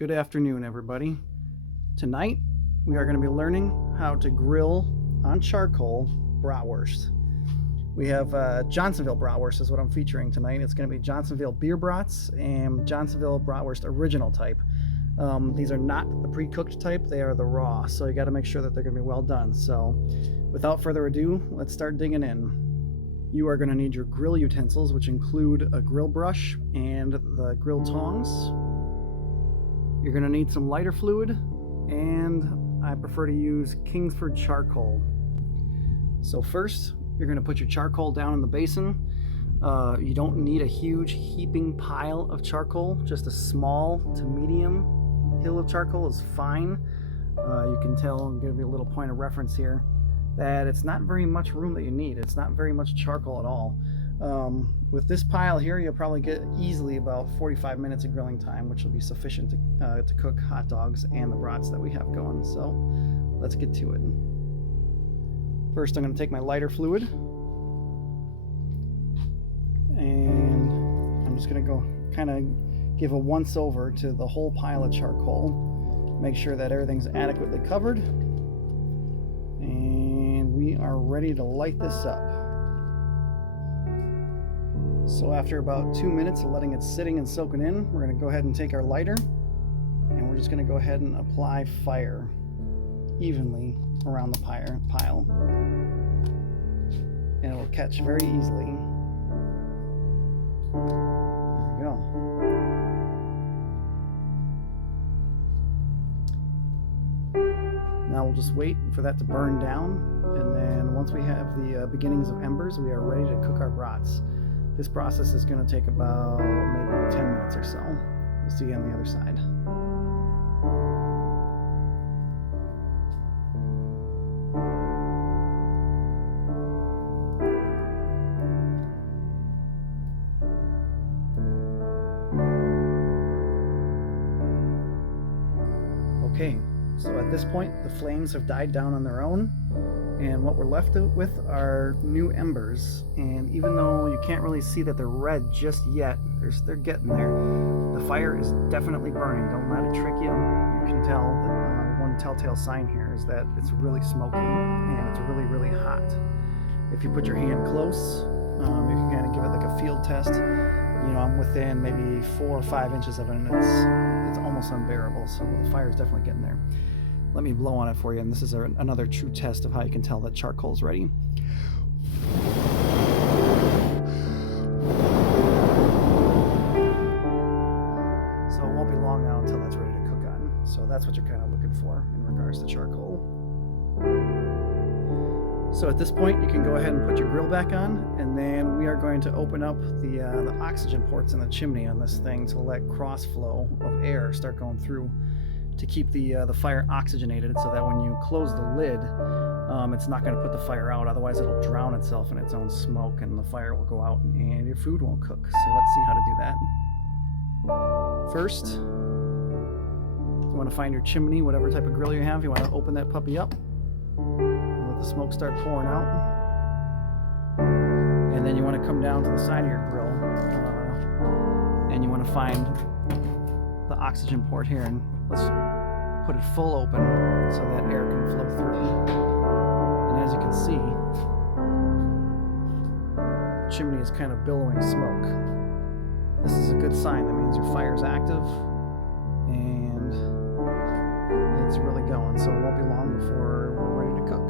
Good afternoon, everybody. Tonight, we are going to be learning how to grill on charcoal bratwurst. We have Johnsonville Bratwurst is what I'm featuring tonight. It's going to be Johnsonville Beer Brats and Johnsonville Bratwurst original type. These are not the pre-cooked type, they are the raw, so you got to make sure that they're going to be well done. So without further ado, let's start digging in. You are going to need your grill utensils, which include a grill brush and the grill tongs. You're going to need some lighter fluid, and I prefer to use Kingsford charcoal. So first, you're going to put your charcoal down in the basin. You don't need a huge heaping pile of charcoal, just a small to medium hill of charcoal is fine. You can tell, I'll give you a little point of reference here, that it's not very much room that you need. It's not very much charcoal at all. With this pile here, you'll probably get easily about 45 minutes of grilling time, which will be sufficient to cook hot dogs and the brats that we have going. So let's get to it. First, I'm going to take my lighter fluid, and I'm just going to go kind of give a once over to the whole pile of charcoal. Make sure that everything's adequately covered, and we are ready to light this up. So after about 2 minutes of letting it sitting and soaking in, we're going to go ahead and take our lighter, and we're just going to go ahead and apply fire evenly around the pile. And it'll catch very easily. There we go. Now we'll just wait for that to burn down, and then once we have the beginnings of embers, we are ready to cook our brats. This process is going to take about maybe 10 minutes or so. We'll see you on the other side. Okay, so at this point, the flames have died down on their own, and what we're left with are new embers. And even though you can't really see that they're red just yet, they're getting there. The fire is definitely burning. Don't let it trick you. You can tell that one telltale sign here is that it's really smoky and it's really, really hot. If you put your hand close, you can kind of give it like a field test. You know, I'm within maybe 4 or 5 inches of it, and it's almost unbearable. So the fire is definitely getting there. Let me blow on it for you, and this is another true test of how you can tell that charcoal is ready. So it won't be long now until that's ready to cook on. So that's what you're kind of looking for in regards to charcoal. So at this point, you can go ahead and put your grill back on, and then we are going to open up the oxygen ports in the chimney on this thing to let cross flow of air start going through, to keep the fire oxygenated, so that when you close the lid, it's not going to put the fire out. Otherwise, it'll drown itself in its own smoke, and the fire will go out, and your food won't cook. So let's see how to do that. First, you want to find your chimney, whatever type of grill you have. You want to open that puppy up, and let the smoke start pouring out, and then you want to come down to the side of your grill, and you want to find the oxygen port here, and let's put it full open so that air can flow through. And as you can see, the chimney is kind of billowing smoke. This is a good sign. That means your fire is active and it's really going. So it won't be long before we're ready to cook.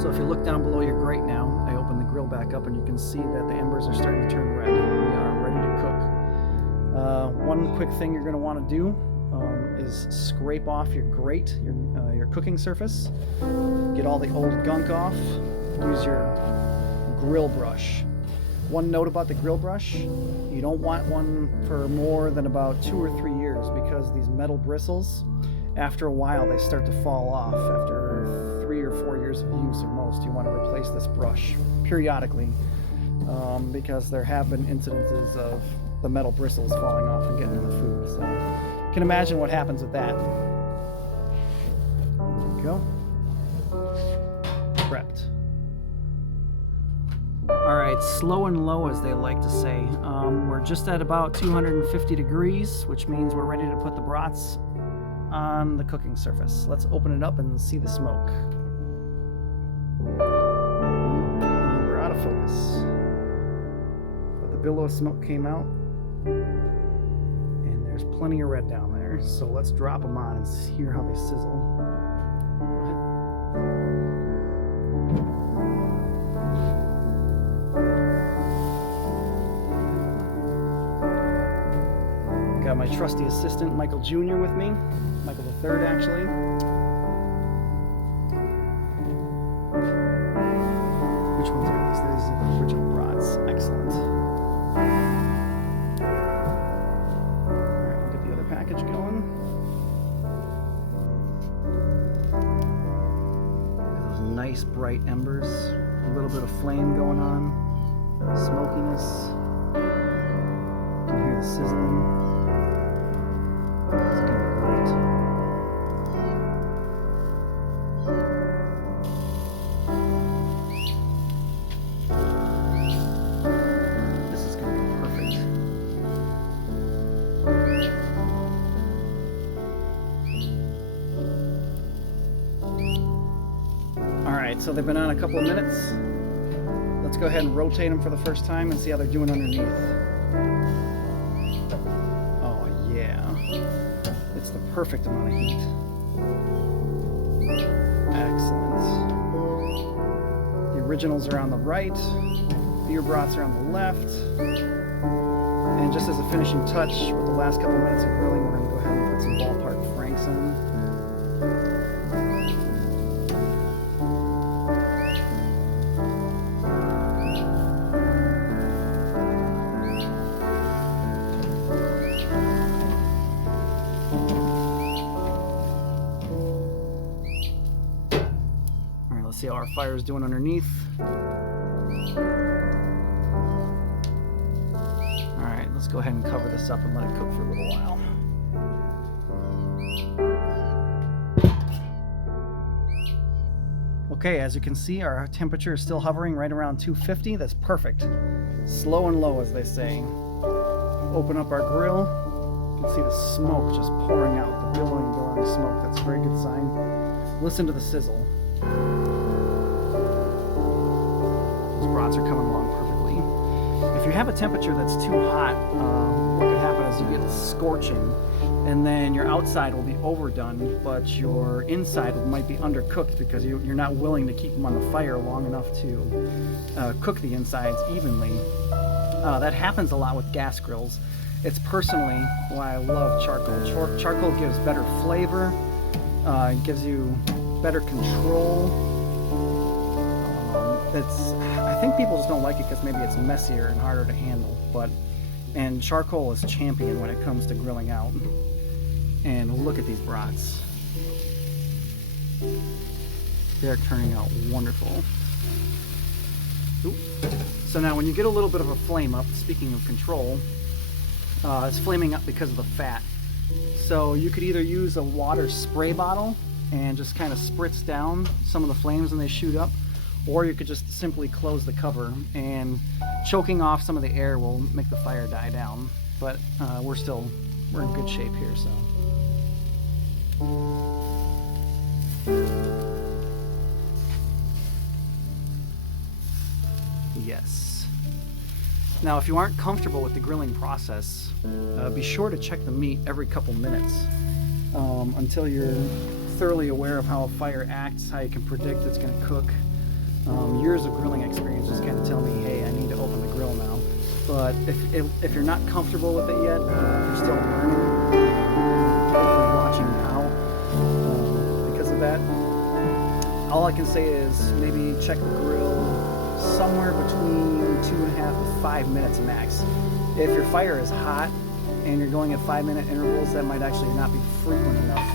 So if you look down below your grate now, I open the grill back up, and you can see that the embers are starting to turn red. We are ready to cook. One quick thing you're going to want to do is scrape off your grate, your cooking surface. Get all the old gunk off. Use your grill brush. One note about the grill brush, you don't want one for more than about 2 or 3 years, because these metal bristles, after a while, they start to fall off. After 3 or 4 years of use at most, you want to replace this brush periodically, because there have been incidences of the metal bristles falling off and getting in the food. So you can imagine what happens with that. There we go. Prepped. All right. right, slow and low, as they like to say. We're just at about 250 degrees, which means we're ready to put the brats on the cooking surface. Let's open it up and see the smoke. We're out of focus. But the billow of smoke came out, and there's plenty of red down there. So let's drop them on and hear how they sizzle. Go ahead. Got my trusty assistant, Michael Jr. with me. Michael III, actually. Which ones are these? These are the original brats. Excellent. Alright, we'll get the other package going. Those nice bright embers. A little bit of flame going on. Smokiness. You can hear the sizzling. It's gonna be great. This is gonna be perfect. Alright, so they've been on a couple of minutes. Let's go ahead and rotate them for the first time and see how they're doing underneath. Oh yeah. It's the perfect amount of heat. Excellent. The originals are on the right, beer brats are on the left. And just as a finishing touch, with the last couple of minutes of grilling, we're going to go ahead and put some ballpark franks on. Let's see how our fire is doing underneath. Alright, let's go ahead and cover this up and let it cook for a little while. Okay, as you can see, our temperature is still hovering right around 250. That's perfect. Slow and low, as they say. Open up our grill. You can see the smoke just pouring out, the billowing smoke. That's a very good sign. Listen to the sizzle. Brats are coming along perfectly. If you have a temperature that's too hot, what can happen is you get scorching, and then your outside will be overdone, but your inside might be undercooked because you're not willing to keep them on the fire long enough to cook the insides evenly. That happens a lot with gas grills. It's personally why I love charcoal. Charcoal gives better flavor, it gives you better control. I think people just don't like it because maybe it's messier and harder to handle, and charcoal is champion when it comes to grilling out. And look at these brats. They're turning out wonderful. Ooh. So now when you get a little bit of a flame up, speaking of control, it's flaming up because of the fat. So you could either use a water spray bottle and just kind of spritz down some of the flames when they shoot up, or you could just simply close the cover, and choking off some of the air will make the fire die down. But we're in good shape here, so. Yes. Now, if you aren't comfortable with the grilling process, be sure to check the meat every couple minutes until you're thoroughly aware of how a fire acts, how you can predict it's going to cook. Years of grilling experience just kind of tell me, hey, I need to open the grill now. But if you're not comfortable with it yet, you're still learning, hopefully watching now. Because of that, all I can say is maybe check the grill somewhere between 2.5 to 5 minutes max. If your fire is hot and you're going at 5-minute intervals, that might actually not be frequent enough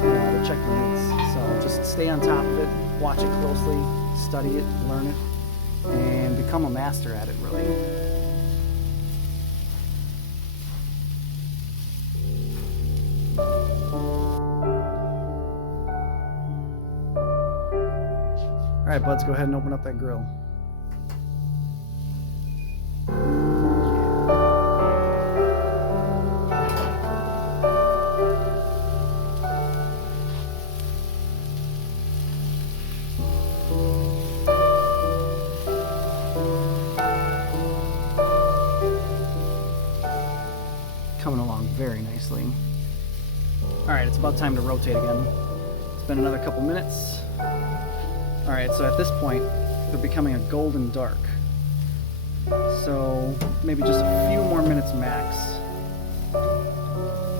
to check the meats. So just stay on top of it, watch it closely, study it, learn it, and become a master at it, really. All right, buds, go ahead and open up that grill. very nicely. Alright, it's about time to rotate again. It's been another couple minutes. Alright, so at this point, they're becoming a golden dark. So maybe just a few more minutes max.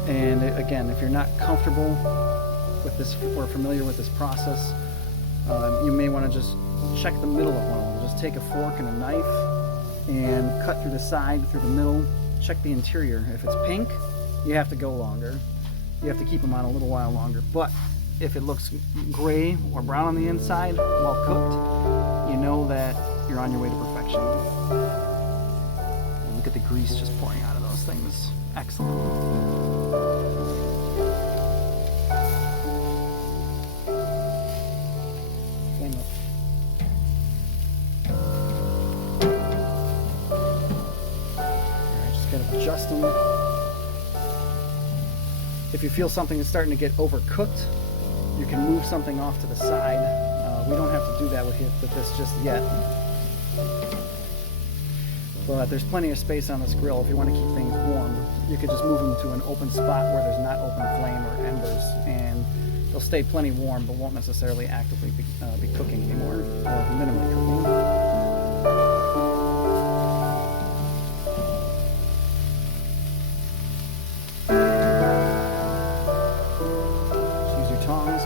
And again, if you're not comfortable with this or familiar with this process, you may want to just check the middle of one of them. Just take a fork and a knife and cut through the side, through the middle. Check the interior. If it's pink, you have to go longer. You have to keep them on a little while longer. But if it looks gray or brown on the inside, well cooked, you know that you're on your way to perfection. And look at the grease just pouring out of those things. Excellent. Flame up. Alright, just kind of adjust them. If you feel something is starting to get overcooked, you can move something off to the side. We don't have to do that with this just yet. But there's plenty of space on this grill if you want to keep things warm. You could just move them to an open spot where there's not open flame or embers, and they'll stay plenty warm but won't necessarily actively be cooking anymore, or minimally cooking.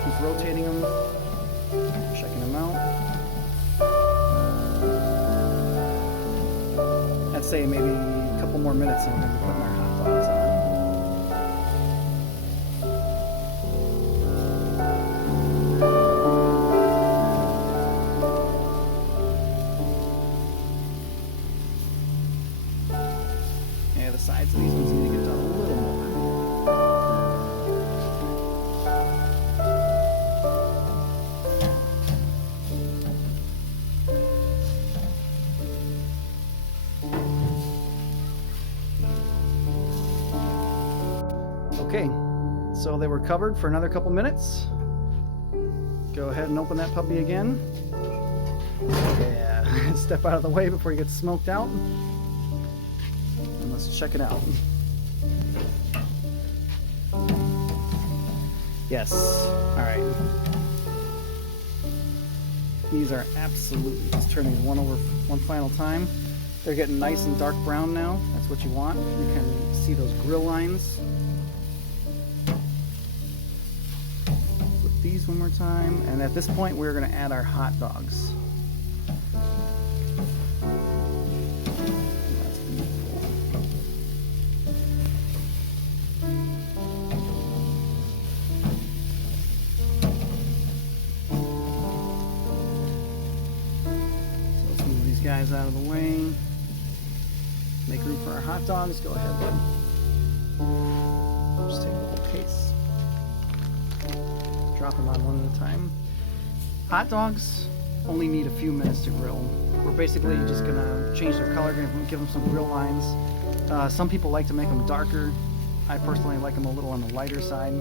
Keep rotating them, checking them out. I'd say maybe a couple more minutes and we're going to be putting our hot dogs on. Yeah, the sides of these ones need to get done a little more. Okay, so they were covered for another couple minutes. Go ahead and open that puppy again. Yeah, step out of the way before you get smoked out. And let's check it out. Yes, alright. These are absolutely, let's turn these one final time. They're getting nice and dark brown now. That's what you want. You can see those grill lines. These one more time, and at this point we're going to add our hot dogs. That's beautiful. So let's move these guys out of the way. Make room for our hot dogs. Go ahead, bud. Just take the whole case. Drop them on one at a time. Hot dogs only need a few minutes to grill. We're basically just going to change their color, going to give them some grill lines. Some people like to make them darker. I personally like them a little on the lighter side.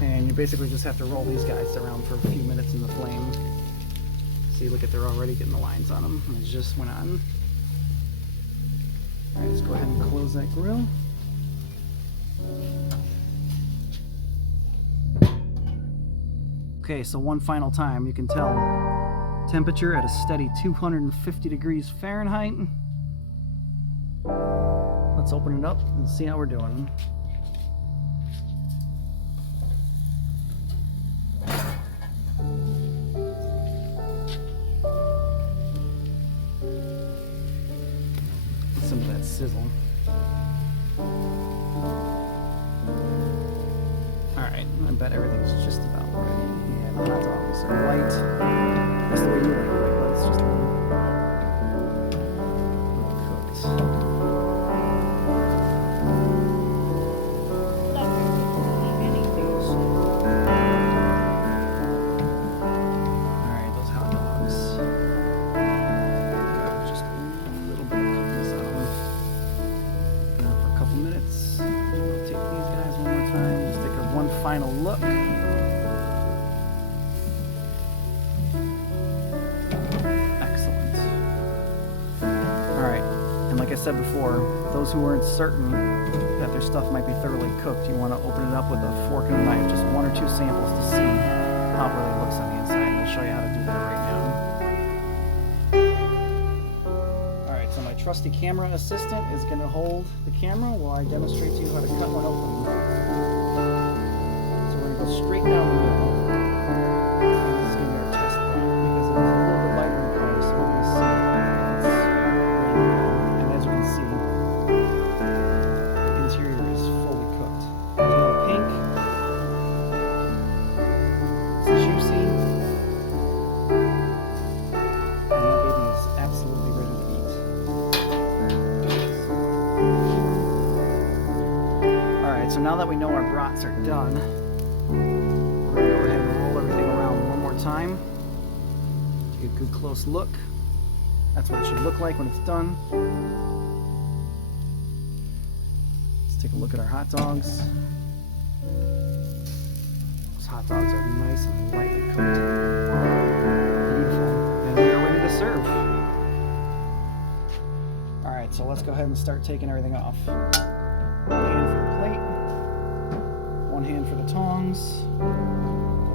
And you basically just have to roll these guys around for a few minutes in the flame. See, look at, they're already getting the lines on them. It just went on. Alright, let's go ahead and close that grill. Okay, so one final time, you can tell temperature at a steady 250 degrees Fahrenheit. Let's open it up and see how we're doing. Some of that sizzle. Alright, I bet everything's just about ready. Yeah, the hot dogs are light. That's the way you like it, right? But it's just a little cooked. Alright, those hot dogs. Got just a little bit of cookness on them. Now for a couple minutes. Rotate these guys one more time. Just take a one final look. Like I said before, those who weren't certain that their stuff might be thoroughly cooked, you want to open it up with a fork and a knife, just 1 or 2 samples to see how it really looks on the inside. We'll show you how to do that right now. Alright, so my trusty camera assistant is going to hold the camera while I demonstrate to you how to cut one open. So we're going to go straight down the middle. This is going to be our test brat because it is a little bit lighter in color, so we're going to see it's raining down. And as you can see, the interior is fully cooked. There's no pink. It's juicy. And that baby is absolutely ready to eat. Alright, so now that we know our brats are done, we're going to go ahead and roll everything around one more time. Take a good close look. That's what it should look like when it's done. Let's take a look at our hot dogs. Those hot dogs are nice and lightly cooked. Beautiful. And we are ready to serve. Alright, so let's go ahead and start taking everything off. 1 hand for the plate. 1 hand for the tongs. Go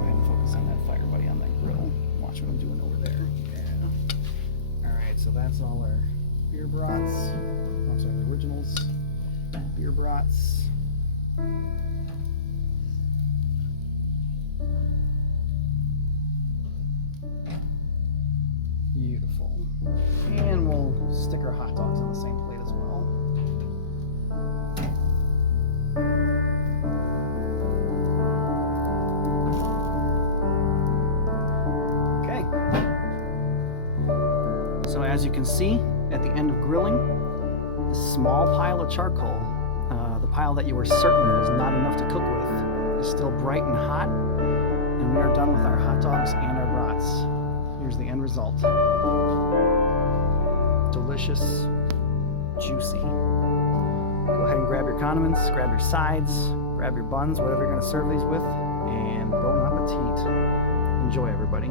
ahead and focus on that fire, buddy, on that grill. Watch what I'm doing over there. Yeah. Alright, so that's all our beer brats. I'm sorry, the originals. Beer brats. Beautiful. And we'll stick our hot dogs on the same plate as well. So as you can see, at the end of grilling, the small pile of charcoal, the pile that you were certain was not enough to cook with, is still bright and hot, and we are done with our hot dogs and our brats. Here's the end result. Delicious, juicy. Go ahead and grab your condiments, grab your sides, grab your buns, whatever you're going to serve these with, and bon appetit. Enjoy, everybody.